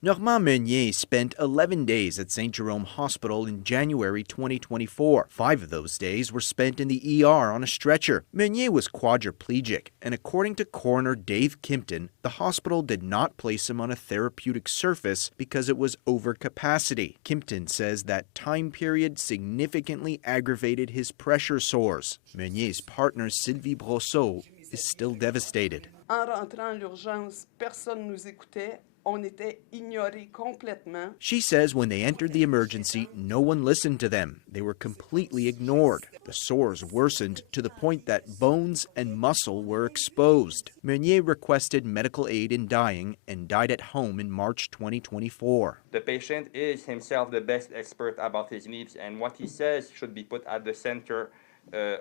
Normand Meunier spent 11 days at St. Jerome Hospital in January 2024. 5 of those days were spent in the ER on a stretcher. Meunier was quadriplegic, and according to coroner Dave Kimpton, the hospital did not place him on a therapeutic surface because it was overcapacity. Kimpton says that time period significantly aggravated his pressure sores. Meunier's partner Sylvie Brosseau is still devastated. En rentrant à l'urgence, personne nous écoutait. On était ignorés complètement. She says when they entered the emergency, no one listened to them. They were completely ignored. The sores worsened to the point that bones and muscle were exposed. Meunier requested medical aid in dying and died at home in March 2024. The patient is himself the best expert about his needs, and what he says should be put at the center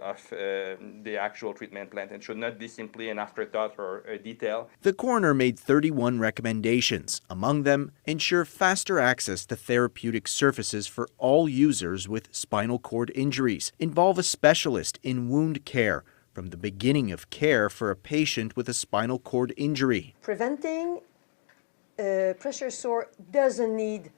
of the actual treatment plan and should not be simply an afterthought or a detail. The coroner made 31 recommendations. Among them, ensure faster access to therapeutic surfaces for all users with spinal cord injuries. Involve a specialist in wound care from the beginning of care for a patient with a spinal cord injury. Preventing pressure sore doesn't need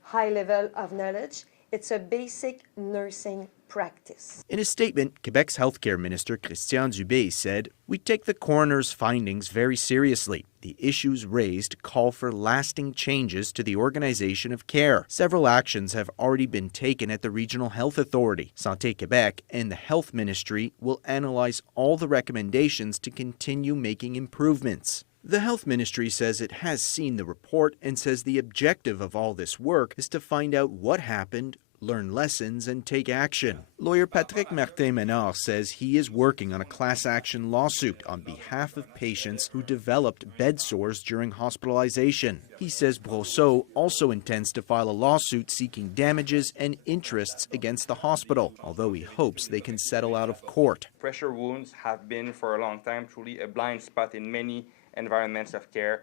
high level of knowledge. It's a basic nursing practice. In a statement, Quebec's healthcare minister Christian Dubé said, "We take the coroner's findings very seriously. The issues raised call for lasting changes to the organization of care. Several actions have already been taken at the Regional Health Authority. Santé Québec and the Health Ministry will analyze all the recommendations to continue making improvements." The Health Ministry says it has seen the report and says the objective of all this work is to find out what happened, learn lessons, and take action. Lawyer Patrick Martin-Ménard says he is working on a class action lawsuit on behalf of patients who developed bed sores during hospitalization. He says Brosseau also intends to file a lawsuit seeking damages and interests against the hospital, although he hopes they can settle out of court. Pressure wounds have been for a long time truly a blind spot in many environments of care,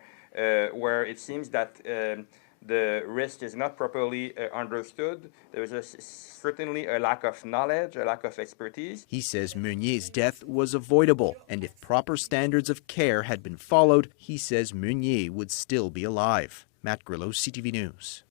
where it seems that the risk is not properly understood. There is certainly a lack of knowledge, a lack of expertise. He says Meunier's death was avoidable, and if proper standards of care had been followed, he says Meunier would still be alive. Matt Grillo, CTV News.